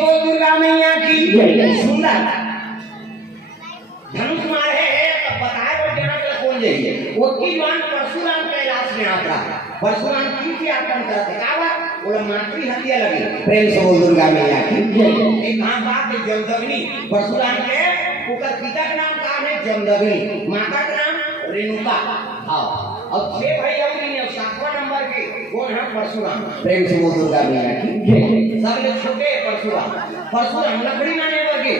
तो दुर्गा मैया की सुंदर धनुष मारे तो बताए वो देना के कौन जाइए वो की मान परशुराम कैलाश में आता परशुराम की आक्रमण करते कावा वो मातृ हत्या लगी प्रेम से बोल दुर्गा मैया की एक कहां बात है जमदग्नि परशुराम के उनका पिता का नाम का है जमदग्नि माता का नाम रेणुका हां और 6 भाई अपनी ने 7वां नंबर के वो है परशुराम प्रेम से बोल दुर्गा मैया की सब लोग छोटे परशुराम लकड़ी माने वर्गे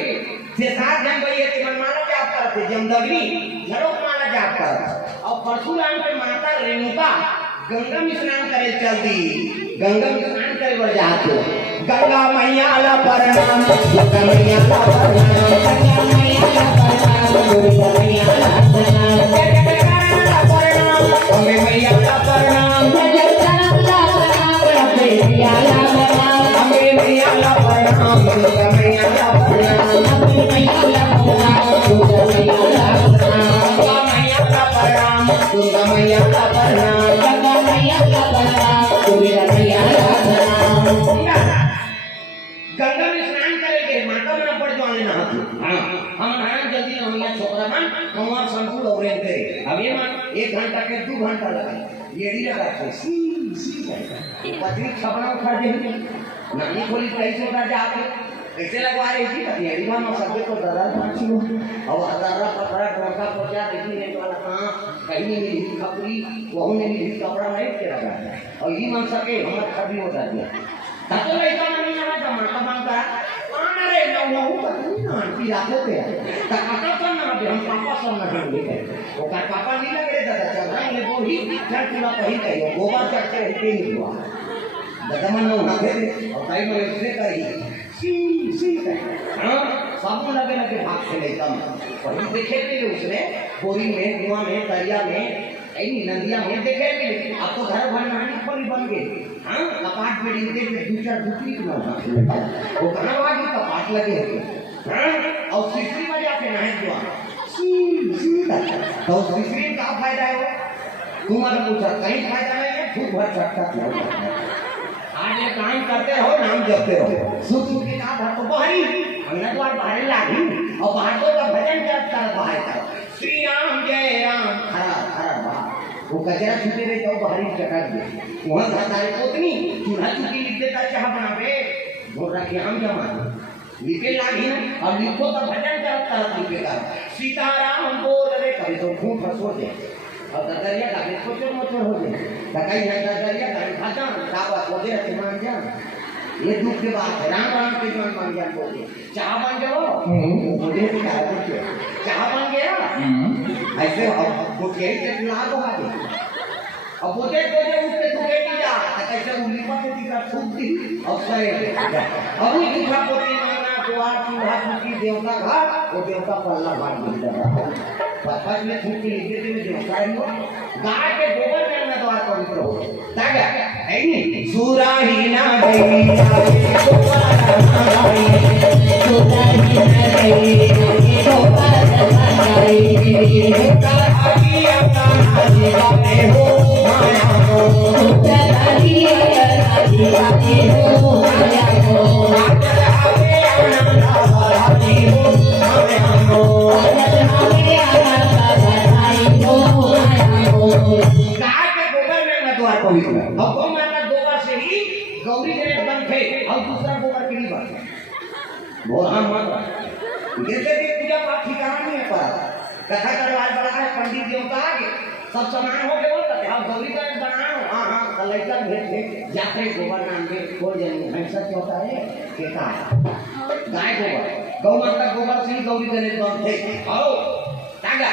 से 7 जन भाई के मनमाना जाप करते जमदग्नि झरोख माला जाप करते और परशुराम के माता रेणुका गंगा में स्नान करे चलती गंगा में स्नान करे बढ़ जाते गंगा मैया ला प्रणाम गंगा मैया ला प्रणाम गंगा मैया ला प्रणाम दुर्गा मैया ला प्रणाम गंगा मैया ला प्रणाम गंगा मैया ला प्रणाम गंगा मैया ला प्रणाम दुर्गा मैया ला प्रणाम गंगा मैया ला प्रणाम दुर्गा मैया ला प्रणाम दुर्गा मैया ला प्रणाम गंगा मैया ला प्रणाम दुर्गा मैया ला प्रणाम गंगा में स्नान करेंगे माता में पड़ जाने ना हां हम आराम जल्दी होइया छोकरा मन हमार संपूर्ण ओरेन करे अब ये मान 1 घंटा के 2 घंटा लगा येड़ी लगा सी पत्नी छपना उठा दे नानी खोली कैसे उठा जाके कैसे लगवा रही थी येड़ी में सबके तो दरा पाछी अब हजारा पकड़ा टोका पहुंचा देखी नहीं वाला हां कहीं नहीं मिली खपरी वहु नहीं मिली कपड़ा नहीं के लगा और ये मन सके हम खबी होता दिया तो लइका नहीं ना जमा तमाम का अरे नो पत्नी ना पिलाते थे काका तो ना हम पापा सब ना लेके वो का पापा नहीं लगे दादा चल ले वो ही चल पूरा कहीं कहियो गोबर चढ़ते रहते नहीं हुआ दादा मन ना थे और टाइम में इसने कही सी हां सब लगे लगे भाग से लेता वही देखे थे उसने बोरी में कुआं में दरिया में ऐनी नदिया में देखे थे अब तो घर भर नहाने खोली बन गए हां कपाट में डिंगे में दूसरा दूसरी को वो कहां वाली कपाट लगे हां और तीसरी बजा के नहाए दुआ तो तीसरी का फायदा है तुम्हारा पूछा कहीं फायदा नहीं है खूब भर सकता है आज ये काम करते रहो नाम जपते रहो सुख की का भर तो बाहरी हमने तो आज बाहर लागी और बाहर तो भजन करता बाहर का श्री राम जय राम हरा हरा वो कचरा छूटे रहे तो बाहरी चटा दे वहां धातारे पोतनी चूल्हा चुकी लिख देता चाह बना पे बोल रहा कि हम जमा लिखे लागी ना और लिखो तो भजन करता लिखेगा सीताराम बोल रे कभी तो खूब फसो दे और दरिया का छोटे मोटे हो जाए तकाई है दरिया का खाता चावा वगैरह के मान जा ये दुख की बात है राम राम के मान मान जा बोले चाह बन जाओ मुझे क्या बोलते चाह बन गया ऐसे अब वो यही तक लागो है अब बोले तो जो उससे दुखे की जा कैसे उंगली पर टीका छूट दी अब सही अब ये दुखा पोती माना द्वार चूल्हा चुकी देवता घाट वो देवता पल्ला घाट मिल जाता पत्थर में छूट लिख देते में देवता है गाय के गोबर में ना द्वार पवित्र हो तागा है नहीं सुराही ना देवी सुराही ना देवी गौरी गणेश बन थे और दूसरा गोबर के लिए बन वो हम मत जैसे भी पूजा पाठ ठिकाना नहीं है पर कथा करवाए बड़ा है पंडित जी का आगे सब सामान हो गए बोलते हम गौरी गणेश बनाओ हां हां कलेक्टर भेज थे जाते गोबर नाम के कोई जन ऐसा क्या होता है केता गाय गोबर गौ माता गोबर से ही गौरी गणेश बन थे आओ तागा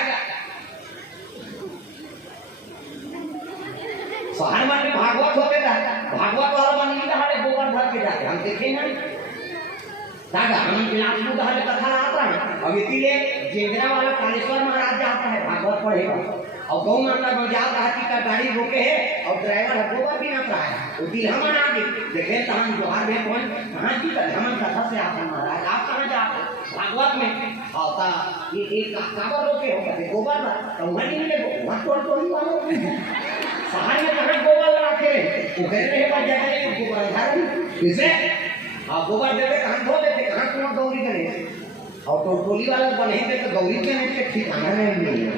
शहर में भागवत होते था भागवत वाला मंदिर हमारे गोबर भर के जाते हम देखे नहीं दादा हम गिलास में हमारे कथा आता है अब इसीलिए जेंद्रा वाला कालेश्वर महाराज जाता है भागवत पढ़ेगा और गौ माता में जाता है का गाड़ी रोके है और ड्राइवर गोबर भी ना रहा है वो दिल हम आ गए देखे तो हम जोहार में कौन कहां की हम कथा से आता महाराज आप कहां जाते भागवत में आता ये एक काबर रोके हो गए गोबर तो वहां नहीं मिले वहां तो नहीं वाला शहर में कहां गोबर रखे वो कह रहे हैं जगह गोबर घर इसे हाँ गोबर देते कहाँ धो देते कहाँ तुम गौरी गणेश और तो टोली वाला बने थे तो गौरी गणेश के ठिकाना नहीं है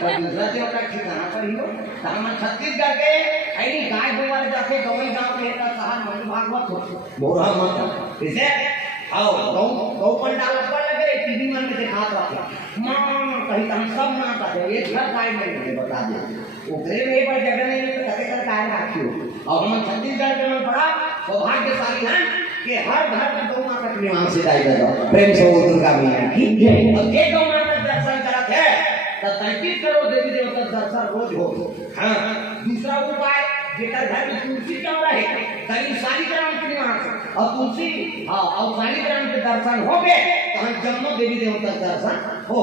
और दूसरा देवता ठिकाना पर ही हो हम छत्तीसगढ़ के ऐनी गाय गोबर जाके गौरी गांव के का कहा मन भागवत हो मोरा मत इसे आओ गौ गौ पंडाल पर लगे टीवी में दिखाता था मां कहीं हम सब ना कहते एक घर गाय नहीं बता दे उतरे में पर जगह नहीं तो कहते कर काय राखियो और हम छत्तीसगढ़ के में बड़ा सौभाग्यशाली हैं कि हर घर में गौ माता के निवास से जाई दो प्रेम से वो दुर्गा मैया की जय और के गौ माता दर्शन करत है तो 33 करोड़ देवी देवता दर्शन रोज हो हां दूसरा उपाय जेकर घर में तुलसी क्यों रहे कहीं शालिग्राम के निवास और तुलसी हां और शालिग्राम के दर्शन हो गए तो हम जम्मो देवी देवता दर्शन हो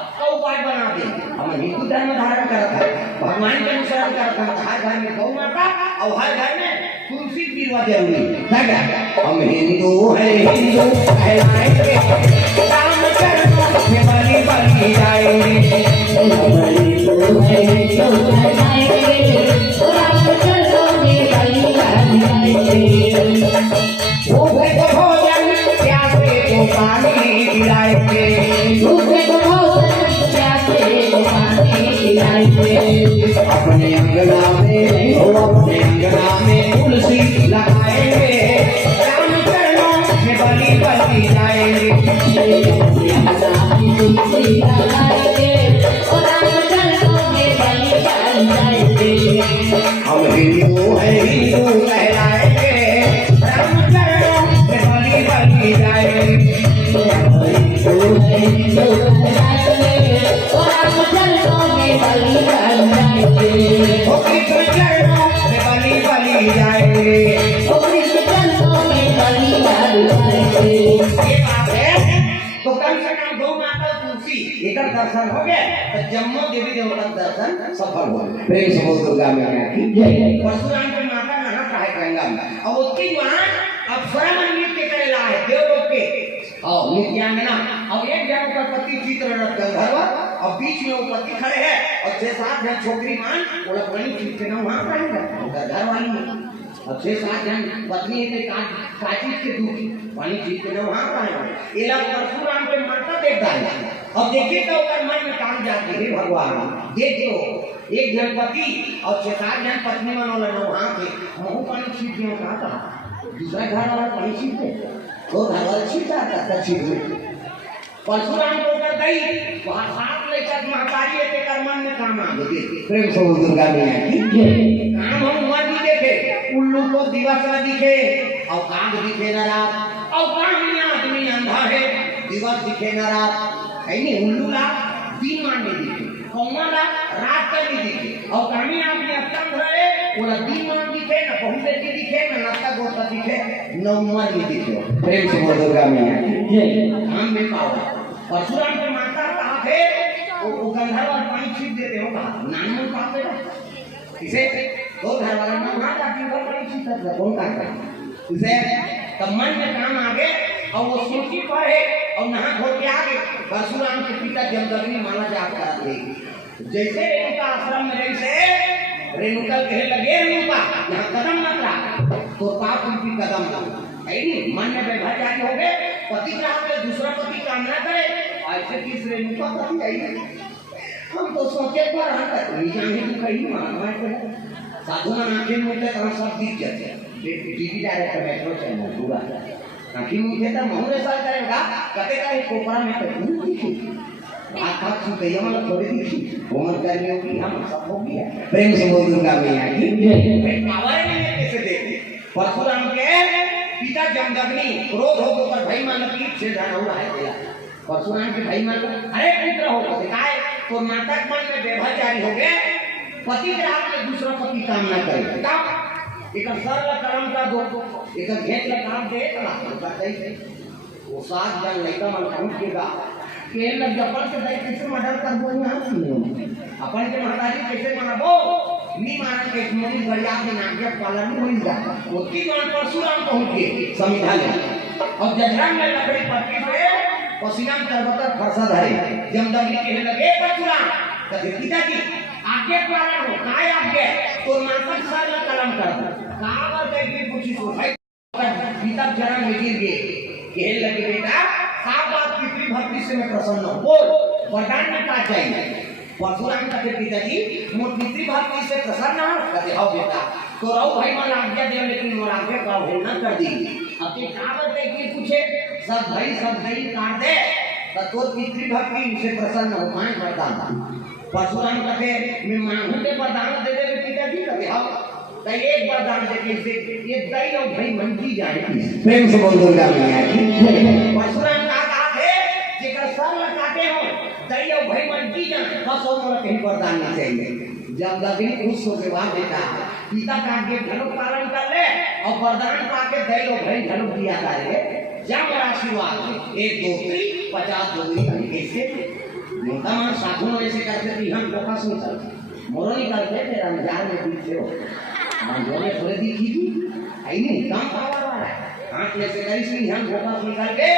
अब का उपाय बना दे हम हिंदू धर्म धारण करते हैं भगवान के अनुसार करते हैं हर घर में गौ माता और हर घर में तुलसी पीरवा जरूरी है हम हिंदू है हिंदू कहलाएंगे राम चरणों में बलि बलि जाएंगे हम हिंदू है हिंदू कहलाएंगे राम चरणों में बलि बलि जाएंगे भूखे को भोजन प्यासे को पानी पिलाएंगे भूखे को अपने अंगना में तुलसी लगाएंगे राम चरणों में बलि बलि जाएंगे तुलसी लगाएंगे और राम चरणों में बलि बलि जाएंगे हम हिंदू है हिंदू कहलाएंगे राम चरणों में बलि बलि जाएंगे हिंदू है हिंदू कहलाएंगे और राम चरणों में बलि बलि जाएंगे ओ कृष्ण चरणों में बलि बलि जाएंगे ओ कृष्ण चरणों में बलि बलि जाएंगे ये बात है तो कम से कम गौ माता तुलसी एक दर्शन हो गए तो जम्मो देवी देवता दर्शन सफल हो गए प्रेम से बोल दुर्गा मैया की जय परशुराम के माता नहा काहे गंगा में और उसकी वहां अप्सरा मन नृत्य करेला है देवलोक के और नित्यांगना और एक जन का पति चित्ररथ गंधर्व और बीच में वो पति खड़े हैं और 6-7 जन छोकरी मान वो लोग बनी चित्र ना वहां रहेंगे घर वाली और 6-7 जन पत्नी के काची के दूध पानी चित्र ना वहां रहेंगे ये लोग परशुराम के माता देखता है अब देखिए तो उसका मन में काम जाती है भगवान देखो एक जन पति और 6-7 जन पत्नी मन वाला वहां थे महू पानी छीट में कहा दूसरा घर वाला पानी छीटते वो घर वाला छीटा था छीट परशुराम को कर गई वहां साथ लेकर महतारी के कर्मन में काम आ गए प्रेम से दुर्गा मैया की काम हम हुआ भी देखे उल्लू को दिवस में दिखे और काग दिखे न रात और काम में आदमी अंधा है दिवस दिखे न रात है नहीं उल्लू ला दिन मान में दिखे कौवा ला रात का नहीं दिखे और कामी आदमी अस्तंग रहे वो दिन मान दिखे न पहुंचे की दिखे न नत्ता गोता दिखे न उम्र में दिखे प्रेम से दुर्गा मैया की काम में पावा परशुराम के माता कहा थे वो गंधर्व और पानी छीट देते हो कहा नाम में पाते इसे दो घर वाला ना वहां जाके वो पानी छीटता था कौन करता इसे तब मन में काम आ गए और वो सोची पड़े और नहा धो के आ गए परशुराम के पिता जमदग्नि माला जाप करा थे जैसे रेणुका आश्रम में रही से रेणुका कहने लगे रेणुका यहाँ कदम मत रहा तो पाप उनकी कदम लगा नहीं मन में बैठा जाके हो गए पति चाहते के दूसरा पति कामना करे ऐसे किस रेणुका पति आई हम तो सोचे पर हम जाने की कहीं मानवा है साधु मन आंखें मूंदते तो सब दिख जाते टीवी डायरेक्ट मेट्रो चैनल पूरा आंखें मूंदते तो मोहरे साल करेगा कते का एक कोपरा में तो दिखी बात बात सुनते ही हम थोड़ी दिखी उम्र करनी होगी हम सब हो गया प्रेम से बोल दुर्गा मैया की पावर नहीं है कैसे देखते परशुराम के पिता जमदग्नि क्रोध हो पर भाई मान की से जाना हुआ है परशुराम के भाई मान अरे मित्र हो काय तो नाटक मन में व्यभिचारी हो गए पति के हाथ में दूसरा पति कामना करे तब एक सर का कर्म का दो एक घेत का काम दे तो कैसे वो 7 जन लड़का मन पहुंच केगा के लग जपल से दई कैसे मर्डर कर दो यहां अपन के महाराजी कैसे मारबो नी मारन के मोनी गरिया के नाम के पालन हो जा ओती जन परशुराम पहुंच के संविधान और जजराम में लकड़ी पट्टी पे पसीना तरबतर फरसा धरे जमदग्नि कहने लगे परशुराम कहे पिताजी आगे पालन हो काय आगे तो नाटक सर कलम कर कावर के पूछी तो भाई पिता तब चरण में गिर गए, कहने लगे बेटा साफ बात पितृ भक्ति से मैं प्रसन्न हूँ, बोल वरदान में क्या चाहिए। परशुराम कहते पिताजी मोर पितृ भक्ति से प्रसन्न हो, कहते हाँ बेटा तो रहो भाई मन आज्ञा दे, लेकिन मोर आज्ञा का उल्लंघन कर दी। अब के क्या बते कि पूछे सब भाई काट दे तो तोर पितृ भक्ति से प्रसन्न हो, मां वरदान। परशुराम कहते मैं मांगू के वरदान दे दे पिताजी, कहते हाँ तो एक वरदान देके से ये दई और भाई मन की जाए। प्रेम से बोल दुर्गा मैया की। परशुराम कहा थे जेकर सर काटे हो दई और भाई मन की जाए, बस और मोला कहीं वरदान नहीं चाहिए। जब दबिन खुश हो के बाद बेटा पिता का आज्ञा धनुष पालन कर ले और वरदान पाके दई और भाई धनुष दिया करे, जब आशीर्वाद 1 2 3 50 दूरी ऐसे मोटा मान साधु ऐसे करते थे, हम फोकस नहीं करते मोरो नहीं करते थे, रमजान में पीछे हो मंजो में थोड़ी दी थी आई नहीं कम पावर वाला है, हाथ में से करी सी हम फोकस निकाल के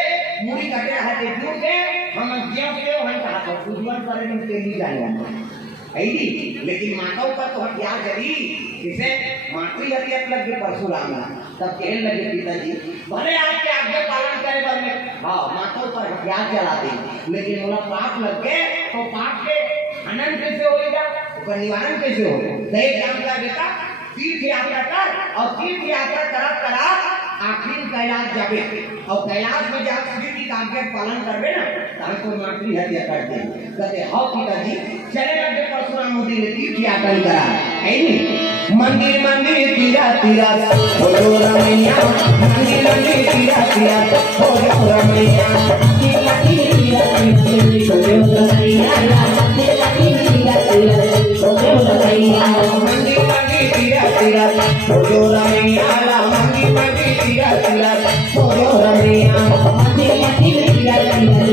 मुड़ी कटे हाथे क्यों के हम ज्यों के हम कहा तो उज्जवल करे नहीं तेली जाएगा ऐदी। लेकिन माता ऊपर तो हम क्या करी इसे मातृ हरियत लग गए परशुराम तब कहने लगे पिताजी भले आपके आज्ञा पालन करे बर में हाँ माता ऊपर हथियार चला दे, लेकिन बोला पाप लग गए तो पाप के खनन कैसे होगा, उसका निवारण कैसे होगा। दे काम का बेटा तीर्थ यात्रा कर और तीर्थ यात्रा करा आखिर कैलाश जावे और कैलाश में जाकर श्री की आज्ञा पालन करवे ना तो हमको मातृ हत्या कर दे। कहते हाँ पिताजी चले लगे परशुराम मोदी ने तीर्थ यात्रा करा है नहीं मंदिर मंदिर तीरा तीरा बोलो रमैया, मंदिर मंदिर तीरा तीरा बोलो रमैया, मंदिर तीरा तीरा बोलो रमैया, मंदिर तीरा तीरा बोलो रमैया, मंदिर तीरा तीरा बोलो रमैया, मंदिर तीरा तीरा बोलो रमैया, मंदिर तीरा तीरा बोलो रमैया,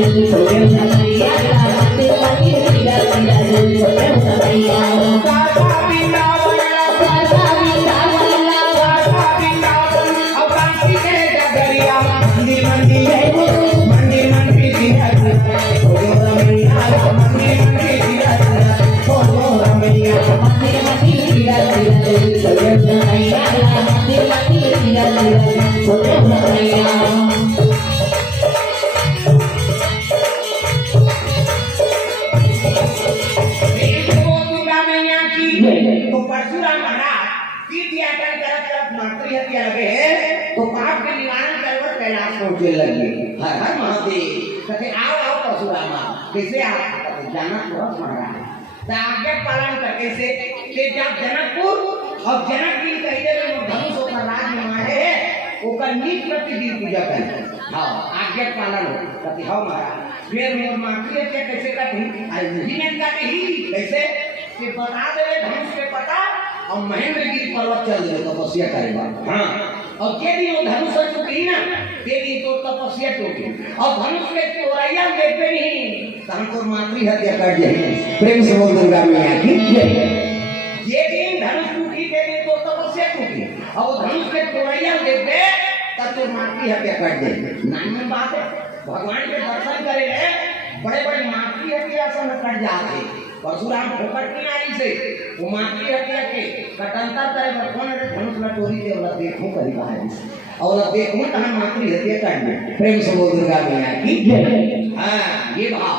मंदिर तीरा तीरा तो पाप के निवारण करवर कैलाश पहुंचे लगे। हर हर महादेव कहते आओ आओ परशुराम कैसे आप कहते जनकपुर महाराज तो आज्ञा पालन करके से कि जब जनकपुर और जनक की कहते हैं धनुष होकर राज में मारे ओकर नित प्रतिदिन पूजा करते हाँ आज्ञा पालन हो कहते हाँ महाराज फिर मोर मातृ के कैसे कहती आज नहीं कहते ही कैसे कि बता दे धनुष के पता और महेंद्रगिरी पर्वत चल गए तपस्या करेगा हाँ और के दिन वो धनुष चुकी ना के दिन तो तपस्या टूटी और धनुष के चोरैया देखते नहीं तो हमको मातृ हत्या कर दिया। प्रेम से बोल दुर्गा मैया की ये दिन धनुष टूटी के दिन तो तपस्या टूटी और वो धनुष के चोरैया देखते तब तो मातृ हत्या कर दे। नाम बात है भगवान के दर्शन करे बड़े बड़े मातृ हत्या सब कट जाते परशुराम फोकट की नारी से वो मातृ हत्या के कटंतर करे कौन धनुष में चोरी के वाला देखो करी बाहर और देखो कहां मातृ हत्या कर दे। प्रेम से बोल दुर्गा मैया की हाँ ये बात